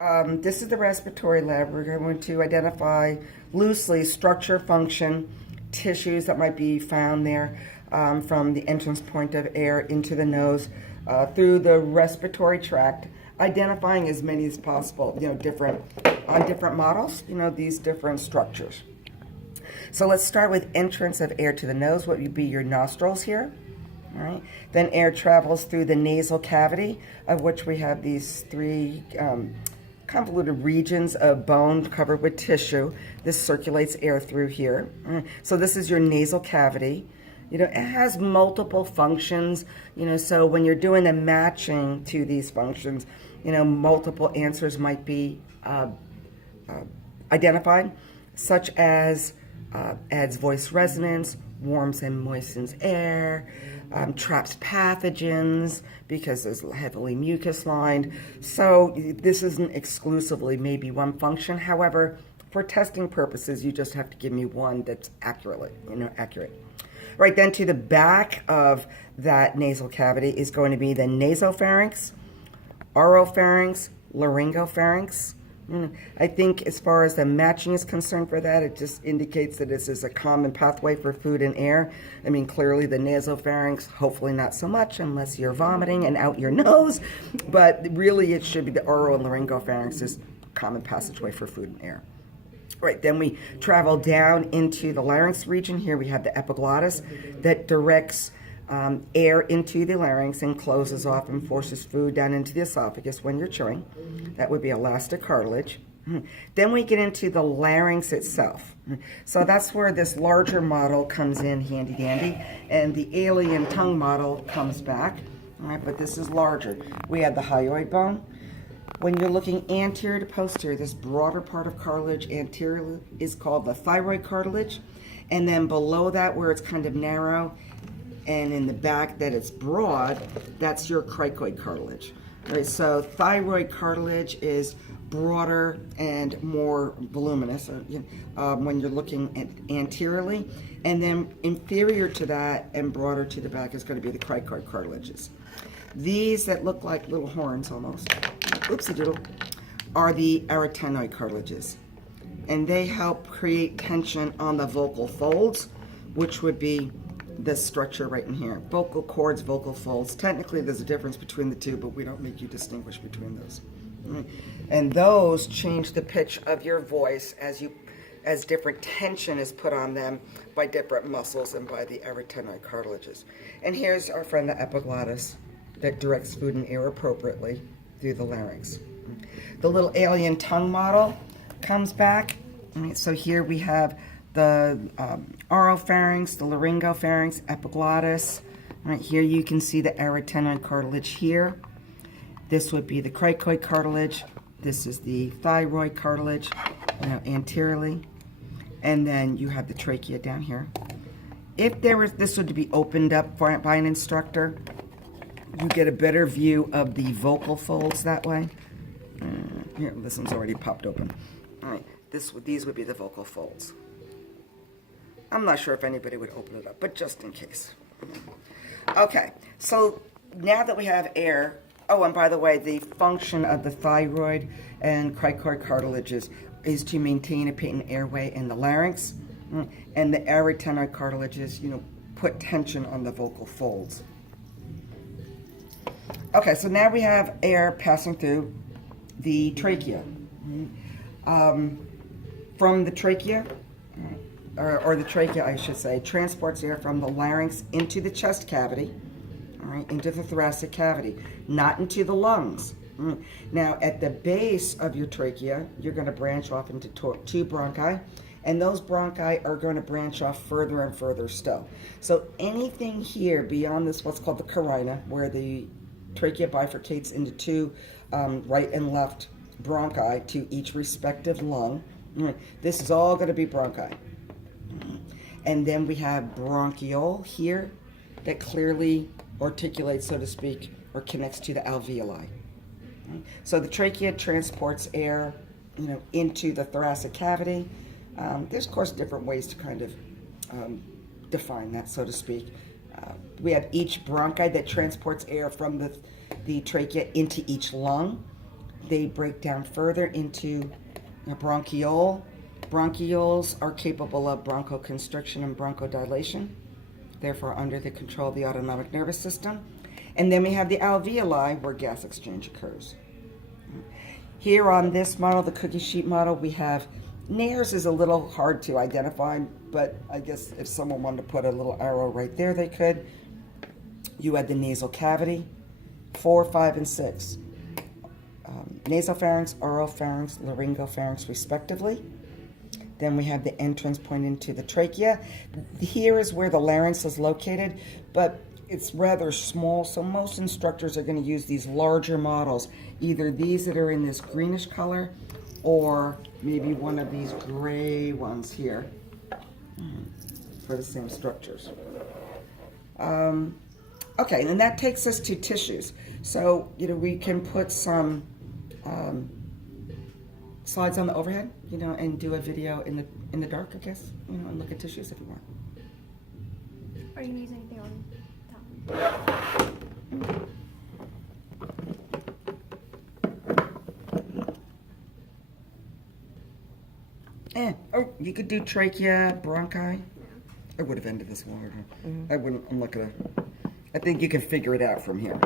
This is the respiratory lab. We're going to identify loosely structure, function, tissues that might be found there from the entrance point of air into the nose through the respiratory tract, identifying as many as possible, on different models, these different structures. So let's start with entrance of air to the nose, what would be your nostrils here. All right. Then air travels through the nasal cavity, of which we have these three convoluted regions of bone covered with tissue. This circulates air through here. So this is your nasal cavity. It has multiple functions, so when you're doing the matching to these functions, multiple answers might be identified, such as adds voice resonance, warms and moistens air, traps pathogens because it's heavily mucus lined. So this isn't exclusively maybe one function. However, for testing purposes, you just have to give me one that's accurate. Right, then to the back of that nasal cavity is going to be the nasopharynx, oropharynx, laryngopharynx. I think as far as the matching is concerned for that, it just indicates that this is a common pathway for food and air. I mean, clearly the nasopharynx, hopefully not so much unless you're vomiting and out your nose, but really it should be the oro and laryngopharynx is common passageway for food and air. Right, then we travel down into the larynx region. Here we have the epiglottis that directs air into the larynx and closes off and forces food down into the esophagus when you're chewing. That would be elastic cartilage. Then we get into the larynx itself. So that's where this larger model comes in handy dandy, and the alien tongue model comes back. All right, but this is larger. We have the hyoid bone. When you're looking anterior to posterior, this broader part of cartilage anterior is called the thyroid cartilage. And then below that, where it's kind of narrow, and in the back that it's broad, that's your cricoid cartilage. All right, so thyroid cartilage is broader and more voluminous when you're looking at anteriorly. And then inferior to that and broader to the back is going to be the cricoid cartilages. These that look like little horns almost, oopsie doodle, are the arytenoid cartilages. And they help create tension on the vocal folds, which would be this structure right in here. Vocal cords, vocal folds. Technically, there's a difference between the two, but we don't make you distinguish between those. Right? And those change the pitch of your voice as different tension is put on them by different muscles and by the arytenoid cartilages. And here's our friend the epiglottis that directs food and air appropriately through the larynx. The little alien tongue model comes back. Right, so here we have the oropharynx, the laryngopharynx, epiglottis. Right here you can see the arytenoid cartilage here. This would be the cricoid cartilage. This is the thyroid cartilage, anteriorly. And then you have the trachea down here. If this would be opened up by an instructor, you get a better view of the vocal folds that way. Here, this one's already popped open. All right, these would be the vocal folds. I'm not sure if anybody would open it up, but just in case. Okay, so now that we have air, oh, and by the way, the function of the thyroid and cricoid cartilages is to maintain a patent airway in the larynx, and the arytenoid cartilages, put tension on the vocal folds. Okay, so now we have air passing through the trachea. From the trachea, or the trachea, I should say, transports air from the larynx into the chest cavity, all right, into the thoracic cavity, not into the lungs. Now, at the base of your trachea, you're going to branch off into two bronchi, and those bronchi are going to branch off further and further still. So anything here beyond this, what's called the carina, where the trachea bifurcates into two right and left bronchi to each respective lung. This is all going to be bronchi. And then we have bronchiole here that clearly articulates, so to speak, or connects to the alveoli. So the trachea transports air, into the thoracic cavity. There's, of course, different ways to kind of define that, so to speak. We have each bronchi that transports air from the trachea into each lung. they break down further into a bronchiole. Bronchioles are capable of bronchoconstriction and bronchodilation, therefore under the control of the autonomic nervous system. And then we have the alveoli, where gas exchange occurs. Here on this model, the cookie sheet model, we have nares is a little hard to identify, but I guess if someone wanted to put a little arrow right there, they could. You had the nasal cavity, 4, 5, and 6. Nasopharynx, oropharynx, laryngopharynx, respectively. Then we have the entrance point into the trachea. Here is where the larynx is located, but it's rather small, so most instructors are going to use these larger models, either these that are in this greenish color or maybe one of these gray ones here for the same structures. Okay, and that takes us to tissues. So, we can put some slides on the overhead, and do a video in the dark, I guess, and look at tissues if you want. Are you going to use anything on top? You could do trachea, bronchi. I would have ended this longer. I wouldn't. I think you can figure it out from here.